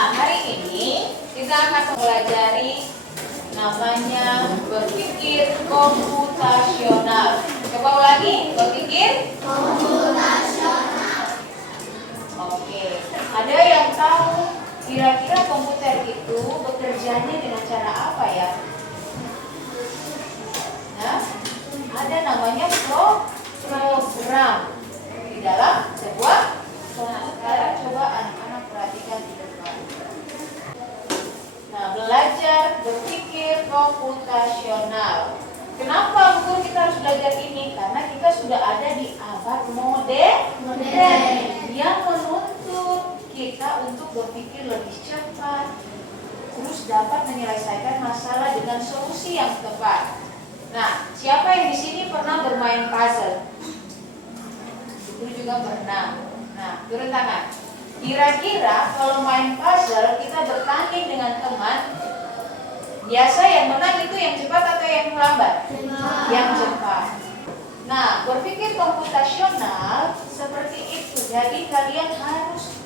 Nah, hari ini kita akan mempelajari namanya berpikir komputasional. Coba ulangi, berpikir komputasional. Oke, ada yang tahu kira-kira komputer itu bekerjanya dengan cara apa ya? Nah, ada namanya program di dalam sebuah komputer. Coba anak-anak perhatikan di depan. Nah, belajar berpikir komputasional. Kenapa guru kita harus belajar ini? Karena kita sudah ada di abad modern yang menuntut kita untuk berpikir lebih cepat, terus dapat menyelesaikan masalah dengan solusi yang tepat. Nah, siapa yang di sini pernah bermain puzzle? Guru juga pernah. Nah, turun tangan. Kira-kira kalau main puzzle kita bertanding dengan teman, biasa yang menang itu yang cepat atau yang lambat? Yang cepat. Nah, berpikir komputasional seperti itu. Jadi kalian harus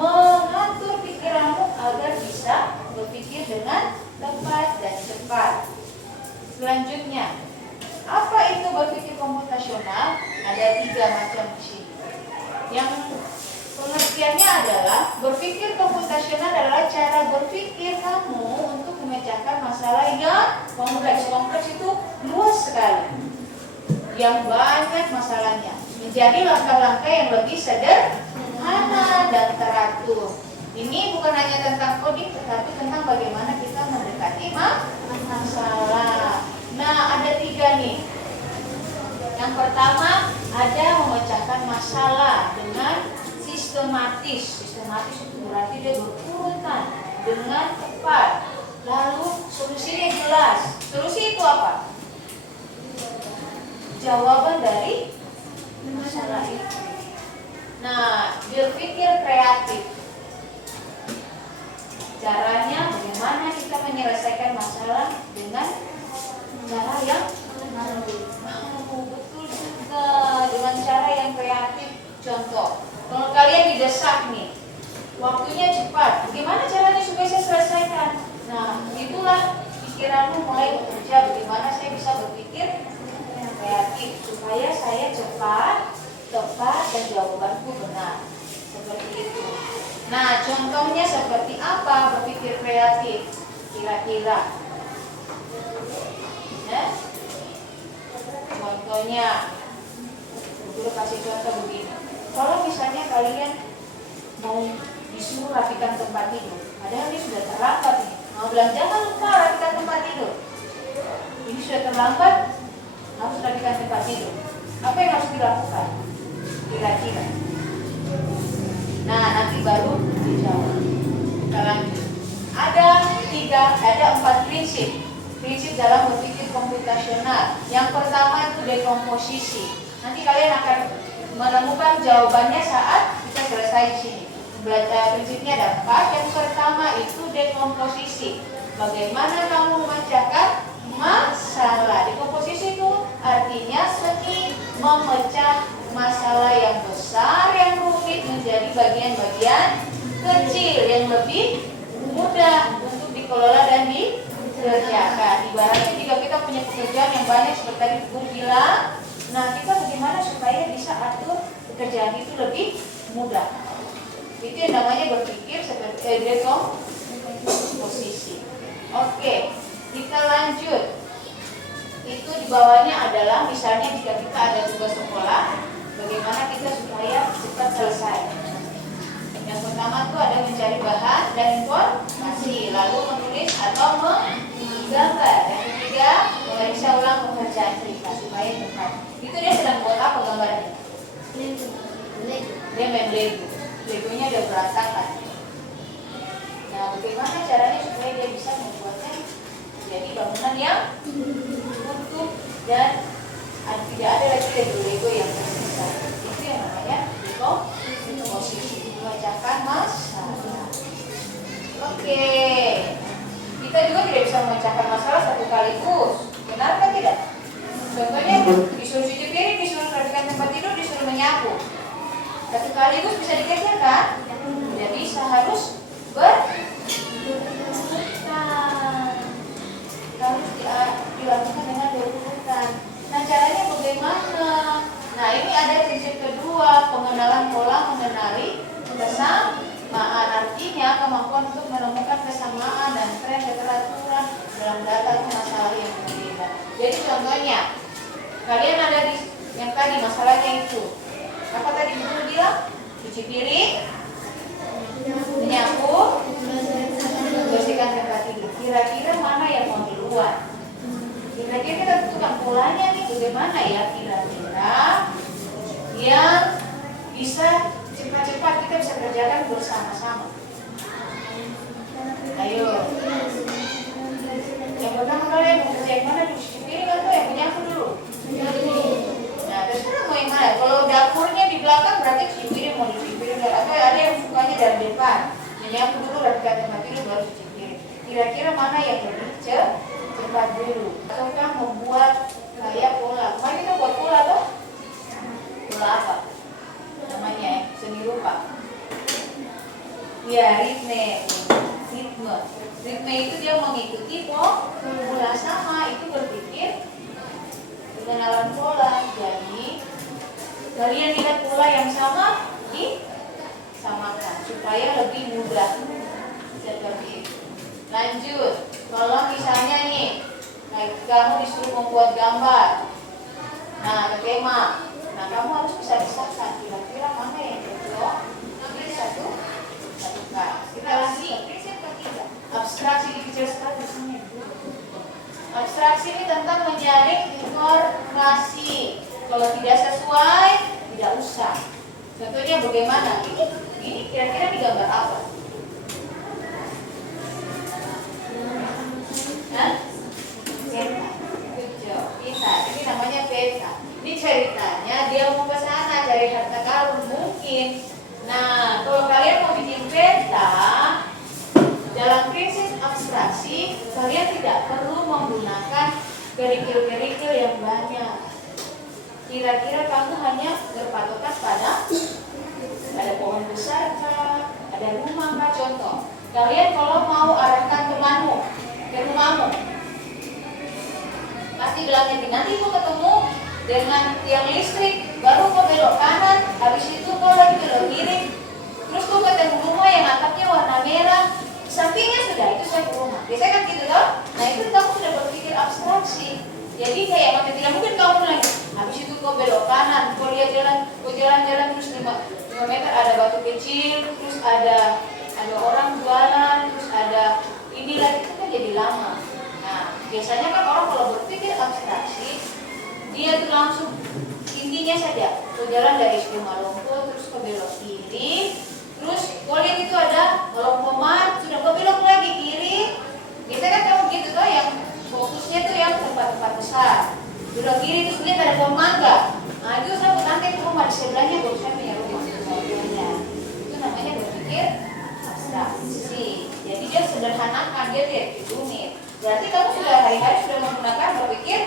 mengatur pikiranmu agar bisa berpikir dengan tepat dan cepat. Selanjutnya, apa itu berpikir komputasional? Ada 3 macam di sini. Yang pengertiannya adalah berpikir komputasional adalah cara berpikir kamu untuk memecahkan masalah yang kompleks. Kompleks itu luas sekali, yang banyak masalahnya, menjadi langkah-langkah yang lebih sederhana dan teratur. Ini bukan hanya tentang coding, tetapi tentang bagaimana kita mendekati masalah. Nah, ada 3 nih. Yang pertama, ada memecahkan masalah dengan sistematis. Sistematis itu berarti dia berurutan dengan tepat. Lalu solusinya jelas. Solusi itu apa? Jawaban dari masalah itu. Nah, berpikir kreatif. Caranya bagaimana kita menyelesaikan masalah dengan cara yang betul juga, dengan cara yang kreatif. Contoh, kalau kalian didesak nih, waktunya cepat, bagaimana caranya supaya saya selesaikan? Nah, itulah pikiranmu mulai bekerja, bagaimana saya bisa berpikir yang kreatif supaya saya cepat, tepat, dan jawabanku benar. Seperti itu. Nah, contohnya seperti apa berpikir kreatif? Kira-kira contohnya, guru kasih contoh begini. Kalau misalnya kalian mau disuruh rapikan tempat tidur, padahal ini sudah terlambat nih. Mau bilang jangan lupa rapikan tempat tidur. Ini sudah terlambat, harus rapikan tempat tidur. Apa yang harus dilakukan? Kira-kira. Nah, nanti baru dijawab. Kita lanjut. Ada 4 prinsip dalam berpikir komputasional. Yang pertama itu dekomposisi. Nanti kalian akan menemukan jawabannya saat kita selesai di sini. Prinsipnya ada 4. Yang pertama itu dekomposisi. Bagaimana kamu memecahkan masalah? Dekomposisi itu artinya seni memecah masalah yang besar, yang rumit menjadi bagian-bagian kecil yang lebih mudah untuk dikelola dan dikerjakan. Ibaratnya jika kita punya pekerjaan yang banyak seperti tadi Guru bilang, nah kita bagaimana supaya bisa atur pekerjaan itu lebih mudah. Itu yang namanya berpikir seperti dekomposisi. Oke, kita lanjut. Itu di bawahnya adalah misalnya jika kita ada tugas sekolah, bagaimana kita supaya cepat selesai. Yang pertama itu ada mencari bahan dan informasi, lalu menulis atau menggambar. Yang ketiga, memeriksa ulang pekerjaan kita supaya tepat. Itu dia sedang buat apa gambarnya? Dia main Lego. Legonya udah berantakan. Nah, bagaimana caranya supaya dia bisa membuatnya jadi bangunan yang utuh dan tidak ada lagi Lego yang tersisa. Itu yang namanya dekomposisi. Memecahkan masalah. Oke, kita juga tidak bisa memecahkan masalah satu kaligus. Benar kan tidak? Contohnya disuruh cuci piring, disuruh rapikan tempat tidur, disuruh menyapu. Satu kaligus bisa dikerjakan? Tidak bisa, harus punya kemampuan untuk menemukan kesamaan dan tren keteraturan dalam data atau masalah yang berbeda. Jadi contohnya, kalian ada di yang tadi masalahnya itu apa tadi guru bilang? Cuci piring, menyapu, bersihkan tempat tidur. Kira-kira mana yang mau duluan? Kira-kira kita tentukan polanya nih, bagaimana ya kira-kira yang bisa cepat-cepat kita bisa kerjakan bersama-sama. Ayo. Yang pertama kalian mau kerja yang mana? Cuci piring atau yang menyapu dulu? Nah, terserah mau yang mana. Kalau dapurnya di belakang berarti cuci piring mau cuci piring, atau ada yang sukanya dari depan. Menyapu dulu, rapikan tempat tidur baru cuci piring. Kira-kira mana yang lebih cepat dulu? Ataukah membuat kayak pola? Kemarin kita buat pola tuh? Pola apa? Namanya seni rupa. Ya, ritme. Ritme itu dia mengikuti pola sama, itu berpikir pengenalan pola. Jadi kalian lihat pola yang sama disamakan supaya lebih mudah. Seperti itu. Lanjut, kalau misalnya nih kamu disuruh membuat gambar, nah ada tema, nah kamu harus bisa disahkan kira-kira mana yang cocok. Ini satu kan. Kita lagi prinsip ketiga, abstraksi dikecil sekali di sini. Abstraksi ini tentang menyaring informasi. Kalau tidak sesuai, tidak usah. Contohnya bagaimana? Ini kira-kira digambar apa? Peta. Kita. Ini namanya peta. Ini ceritanya dia mau ke sana cari harta karun mungkin. Nah, kalau kalian mau bikin peta dalam prinsip abstraksi, kalian tidak perlu menggunakan kerikil-kerikil yang banyak. Kira-kira kamu hanya berpatokan pada ada pohon besar kah, ada rumah kah? Contoh, kalian kalau mau arahkan temanmu ke rumahmu, pasti bilangnya nanti kau ketemu dengan tiang listrik, baru kau belok kanan, habis itu kau lagi belok kiri, terus kau ketemu rumah yang atapnya warna merah, sampingnya sudah itu suatu rumah. Biasanya kan gitu loh. Nah itu kamu sudah berpikir abstraksi. Jadi kayak macam tidak mungkin kamu lagi. Habis itu kau belok kanan, kau lihat jalan, kau jalan-jalan terus 5 meter ada batu kecil, terus ada orang jualan, terus ada ini lagi, itu kan jadi lama. Nah biasanya kan orang kalau berpikir abstraksi, dia tuh langsung intinya saja. Kau jalan dari Malongko, terus kau belok kiri, terus kau lihat itu ada Malongkoman, sudah kau belok lagi kiri. Biasanya kan kamu gitu tuh yang fokusnya tuh yang tempat-tempat besar. Belok kiri terus lihat ada pohon mangga. Nah itu saya nanti ke rumah di sebelahnya baru saya punya rumah. Itu namanya berpikir abstraksi. Jadi dia sederhanakan, dia tidak rumit. Berarti kamu sudah hari-hari sudah menggunakan berpikir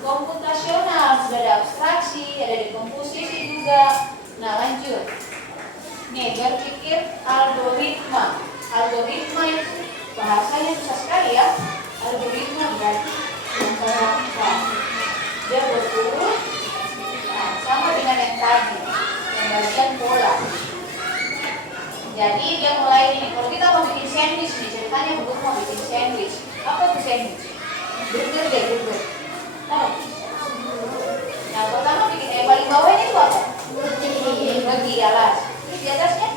komputasional, sudah ada abstraksi, ada dekomposisi juga. Nah lanjut. Nih berpikir algoritma. Algoritma itu bahasanya susah sekali ya. Algoritma berarti memperhatikan. Dia berurut, nah, sama dengan yang tadi, yang bagian pola. Jadi dia mulai ini. Kalau kita mau bikin sandwich nih, ceritanya begitu mau bikin sandwich. Apa itu sandwich? Burger deh, burger. Tahu? Nah pertama bikin paling bawahnya itu apa? Roti alas. Terus di atasnya?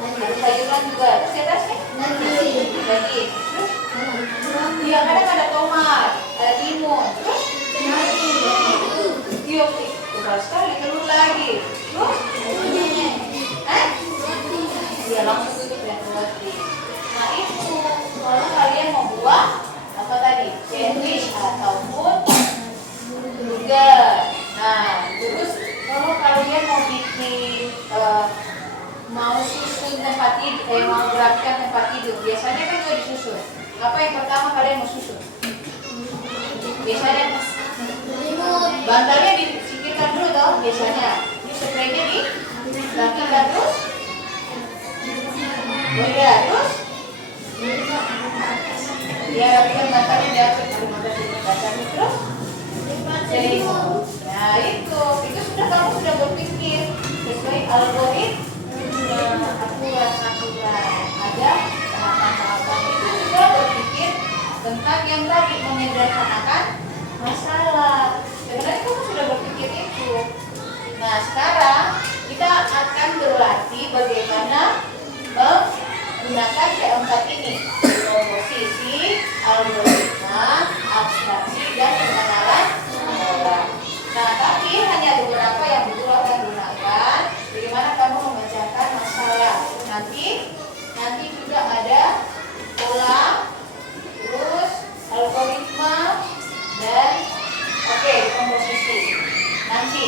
Ada sayuran juga. Terus di atasnya? Daging. Terus? Iya kadang ada tomat, ada timun. Terus? Iya, besar sekali, telur lagi. Terus? Iya langsung tutup dengan roti. Nah itu kalau kalian mau buat apa tadi? Sandwich ataupun burger. Nah terus kalau kalian mau bikin mau susun tempat tidur, mau gerakan tempat tidur, biasanya kan juga disusun. Apa yang pertama kalian mau susun? Biasanya bantalnya disingkirkan dulu toh biasanya. Ini spraynya dirapikan terus. Oh iya, terus? Ya rapikan bantalnya di atas bantalnya terus. Jadi nah itu sudah kamu sudah berpikir sesuai algoritma aturan. yang tadi menyederhanakan masalah. Sebenarnya kamu sudah berpikir itu. Nah, sekarang kita akan berlatih bagaimana menggunakan keempat ini: komposisi, algoritma, abstraksi, dan pengenalan pola. Nah, tapi hanya beberapa yang betul akan gunakan. Bagaimana kamu memecahkan masalah? Nanti juga ada pola, terus algoritma, dan komposisi. Nanti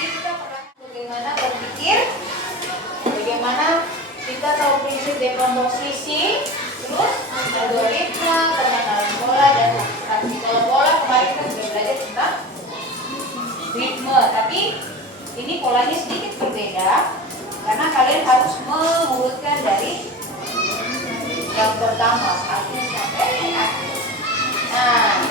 kita pernah bagaimana berpikir, bagaimana kita tahu prinsip dekomposisi, terus algoritma, pengenalan pola, dan abstraksi. Kalau pola kemarin kita sudah belajar tentang ritme, tapi ini polanya sedikit berbeda karena kalian harus mengurutkan dari yang pertama satu sampai akhir. Nah,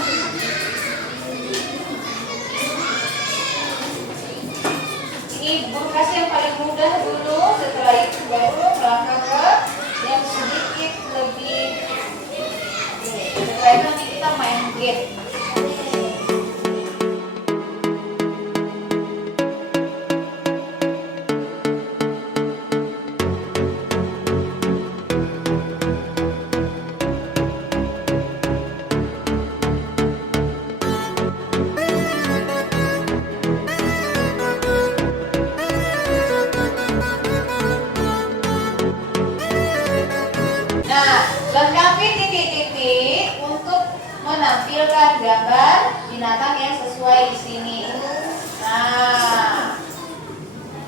ini guru kasih yang paling mudah dulu, setelah itu baru melangkah ke yang sedikit lebih. Setelah itu nanti kita main game. Lengkapi titik-titik untuk menampilkan gambar binatang yang sesuai di sini. Nah,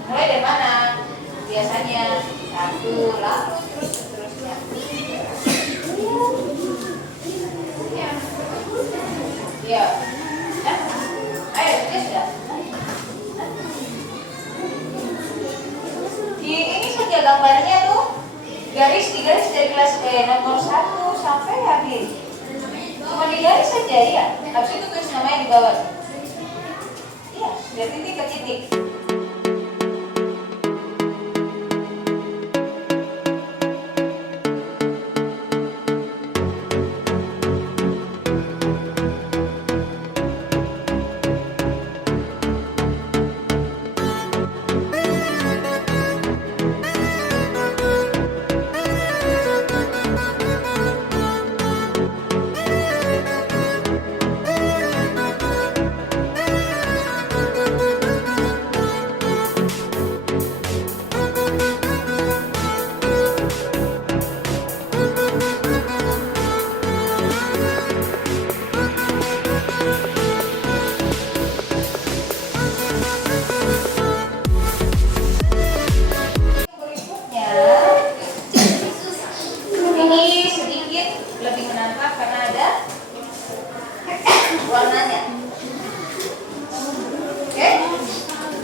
mulai dari mana? Biasanya satu, lalu terus seterusnya. Ya, ayo kita sudah. Ini saja gambarnya tuh. Garis digaris dari kelas nomor 1 sampai habis. Cuma digaris saja ya. Habis itu tulis namanya di bawah. Iya, dari titik ke titik.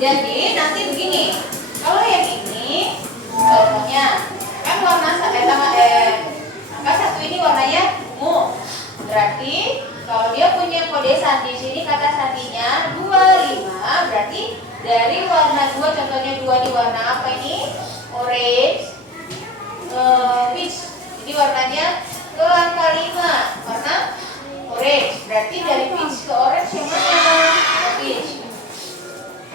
Jadi nanti begini, kalau yang ini contohnya kan warna angka 1 ini warnanya ungu, berarti kalau dia punya kode sandi sini kata sandinya 25, berarti dari warna 2, contohnya 2 di warna apa ini? Orange, peach. Jadi warnanya ke angka 5 warna orange, berarti dari peach ke orange yang mana? Peach.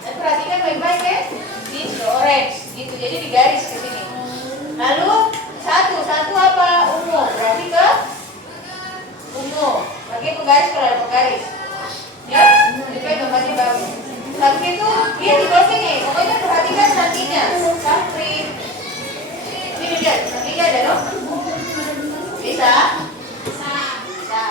Dan perhatikan baik-baik ya, peach ke orange, gitu. Jadi digaris ke sini. Lalu satu apa? Ungu, berarti ke ungu. Pakai penggaris kalau ada penggaris. Ya, supaya gambarnya bagus. Habis itu dia di bawah sini. Pokoknya perhatikan sandinya. Sampai ini lihat, sandinya ada dong. Bisa? Bisa.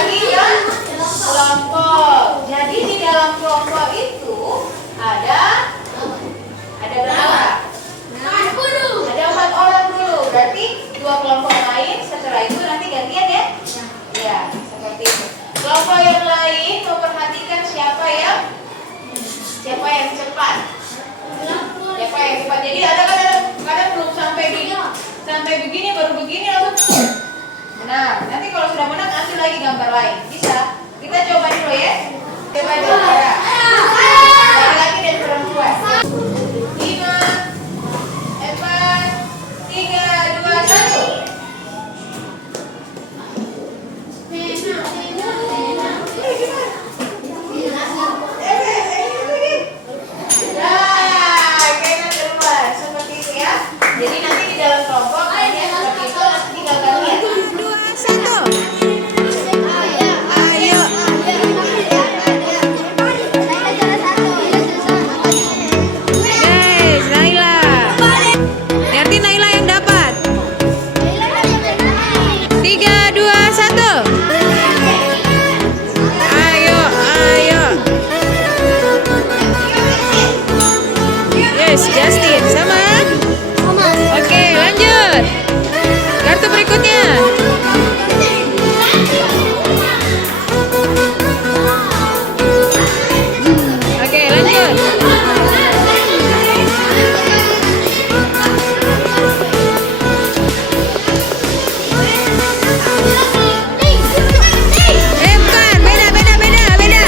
bagi ke kelompok. Jadi di dalam kelompok itu ada berapa? Ada 4 orang dulu. Berarti 2 kelompok lain. Setelah itu nanti gantian ya. Ya, seperti itu. Kelompok yang lain memperhatikan siapa yang cepat. Siapa yang cepat. Jadi ada kadang belum sampai begini baru begini langsung. Nah, nanti kalau sudah menang ambil lagi gambar lain. Bisa. Kita coba dulu ya. Coba dulu. Laki-laki dan perempuan. 5, 4, 3, 2, 1. Jadi nanti di dalam kelompok hanya seperti itu, nanti tinggal gantian. 2, 1. Ayo. Guys, Naila. Berarti Naila yang dapat. 3, 2, 1. Ayo. Yes, Justin sama. Oke, lanjut. Kartu berikutnya. Oke, lanjut. Bukan, beda.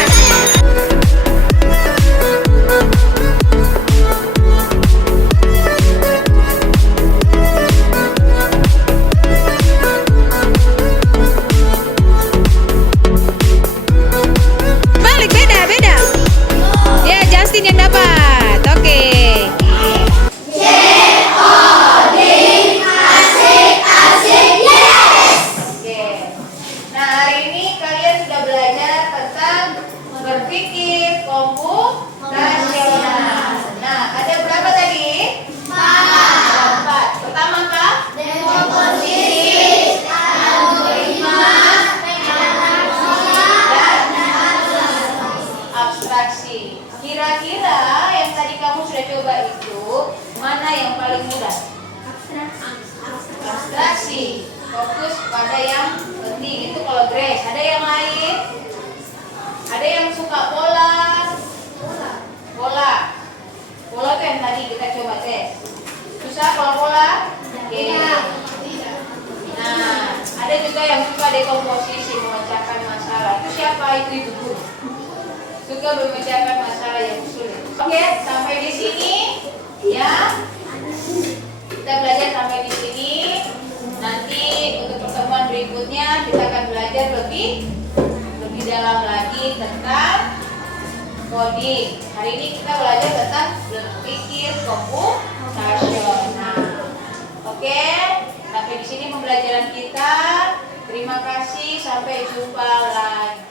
Balik, beda. Ya, Justin yang dapat. Oke. Oke. Nah, hari ini kalian sudah belajar tentang berpikir komputasional. Nah, ada berapa tadi? 4. Pertama apa? Abstraksi. Kira-kira yang tadi kamu sudah coba itu mana yang paling mudah? Abstraksi. Fokus pada yang penting. Itu kalau Grace. Ada yang lain? Ada yang suka bola? Bola itu yang tadi kita coba tes. Susah kalau bola? Oke. Nah, ada juga yang suka dekomposisi, memecahkan masalah. Itu siapa? Itu ibu guru. Suka memecahkan masalah yang sulit. Oke, sampai di sini ya. Kita belajar sampai di sini. Nanti untuk pertemuan berikutnya kita akan belajar lebih dalam lagi tentang coding. Hari ini kita belajar tentang berpikir komputasional. Oke, sampai di sini pembelajaran kita. Terima kasih, sampai jumpa lagi.